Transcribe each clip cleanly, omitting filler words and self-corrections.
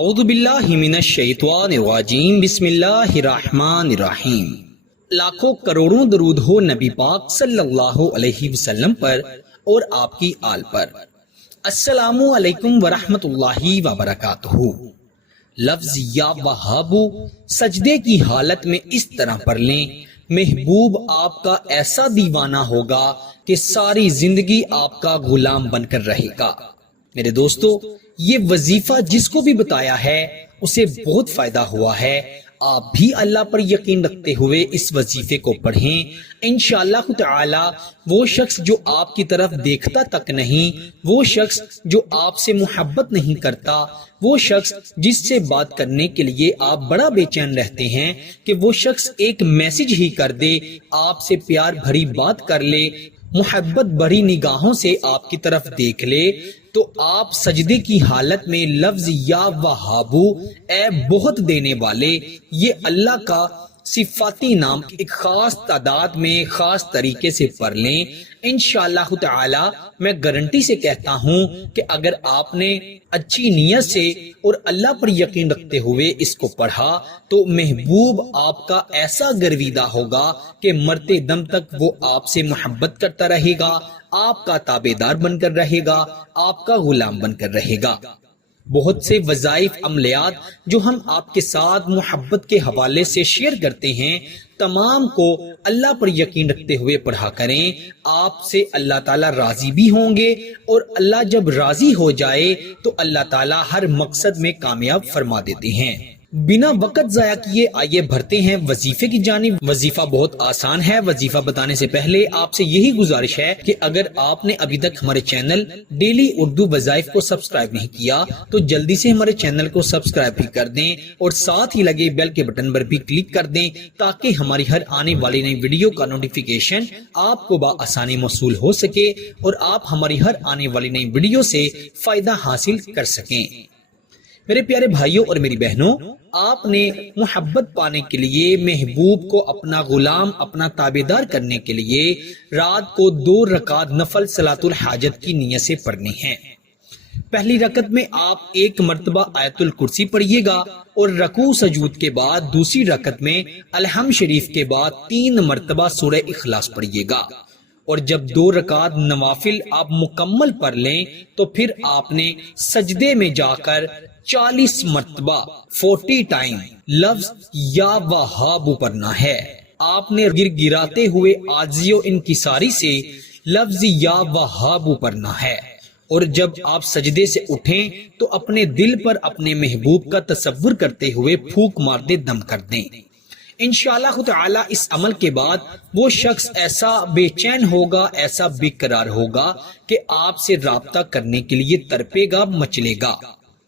اعوذ باللہ من الشیطان الرجیم بسم اللہ الرحمن الرحیم۔ لاکھوں کروڑوں درود ہو نبی پاک صلی اللہ علیہ وسلم پر اور آپ کی آل پر۔ السلام علیکم ورحمۃ اللہ وبرکاتہ۔ لفظ یا وہابو سجدے کی حالت میں اس طرح پڑھ لیں، محبوب آپ کا ایسا دیوانہ ہوگا کہ ساری زندگی آپ کا غلام بن کر رہے گا۔ میرے دوستو، یہ وظیفہ جس کو بھی بتایا ہے اسے بہت فائدہ ہوا ہے۔ آپ بھی اللہ پر یقین رکھتے ہوئے اس وظیفے کو پڑھیں۔ انشاءاللہ تعالی وہ شخص جو آپ کی طرف دیکھتا تک نہیں، وہ شخص جو آپ سے محبت نہیں کرتا، وہ شخص جس سے بات کرنے کے لیے آپ بڑا بے چین رہتے ہیں کہ وہ شخص ایک میسج ہی کر دے، آپ سے پیار بھری بات کر لے، محبت بھری نگاہوں سے آپ کی طرف دیکھ لے، تو آپ سجدے کی حالت میں لفظ یا وہابو، اے بہت دینے والے، یہ اللہ کا صفاتی نام ایک خاص تعداد میں خاص طریقے سے پڑھ لیں۔ انشاءاللہ تعالی میں گارنٹی سے کہتا ہوں کہ اگر آپ نے اچھی نیت سے اور اللہ پر یقین رکھتے ہوئے اس کو پڑھا تو محبوب آپ کا ایسا گرویدہ ہوگا کہ مرتے دم تک وہ آپ سے محبت کرتا رہے گا، آپ کا تابعدار بن کر رہے گا، آپ کا غلام بن کر رہے گا۔ بہت سے وظائف عملیات جو ہم آپ کے ساتھ محبت کے حوالے سے شیئر کرتے ہیں، تمام کو اللہ پر یقین رکھتے ہوئے پڑھا کریں۔ آپ سے اللہ تعالیٰ راضی بھی ہوں گے، اور اللہ جب راضی ہو جائے تو اللہ تعالیٰ ہر مقصد میں کامیاب فرما دیتے ہیں۔ بنا وقت ضائع کیے آئیے بڑھتے ہیں وظیفے کی جانب۔ وظیفہ بہت آسان ہے۔ وظیفہ بتانے سے پہلے آپ سے یہی گزارش ہے کہ اگر آپ نے ابھی تک ہمارے چینل ڈیلی اردو وظائف کو سبسکرائب نہیں کیا تو جلدی سے ہمارے چینل کو سبسکرائب بھی کر دیں، اور ساتھ ہی لگے بیل کے بٹن پر بھی کلک کر دیں تاکہ ہماری ہر آنے والی نئی ویڈیو کا نوٹیفیکیشن آپ کو بآسانی موصول ہو سکے اور آپ ہماری ہر آنے والی نئی ویڈیو سے فائدہ حاصل کر سکیں۔ میرے پیارے بھائیوں اور میری بہنوں، آپ نے محبت پانے کے لیے محبوب کو اپنا غلام، اپنا تابعدار کرنے کے لیے رات کو 2 رکعت نفل صلاۃ الحاجت کی نیت سے پڑھنی ہے۔ پہلی رکعت میں آپ 1 مرتبہ آیت الکرسی پڑھیے گا، اور رکوع سجود کے بعد دوسری رکعت میں الحمد شریف کے بعد 3 مرتبہ سورہ اخلاص پڑھیے گا۔ اور جب 2 رکعت نوافل آپ مکمل پڑھ لیں تو پھر آپ نے سجدے میں جا کر 40 مرتبہ 40 ٹائم لفظ یا وہابو پڑھنا ہے۔ آپ نے گر گراتے ہوئے عاجزی و انکساری سے لفظ یا وہابو پڑھنا ہے، اور جب آپ سجدے سے اٹھیں تو اپنے دل پر اپنے محبوب کا تصور کرتے ہوئے پھونک مار دے، دم کر دیں۔ انشاءاللہ تعالی اس عمل کے بعد وہ شخص ایسا بے چین ہوگا، ایسا بے قرار ہوگا کہ آپ سے رابطہ کرنے کے لیے تڑپے گا، مچلے گا۔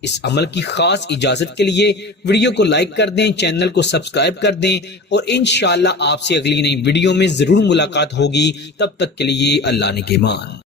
اس عمل کی خاص اجازت کے لیے ویڈیو کو لائک کر دیں، چینل کو سبسکرائب کر دیں، اور انشاءاللہ آپ سے اگلی نئی ویڈیو میں ضرور ملاقات ہوگی۔ تب تک کے لیے اللہ نگہبان۔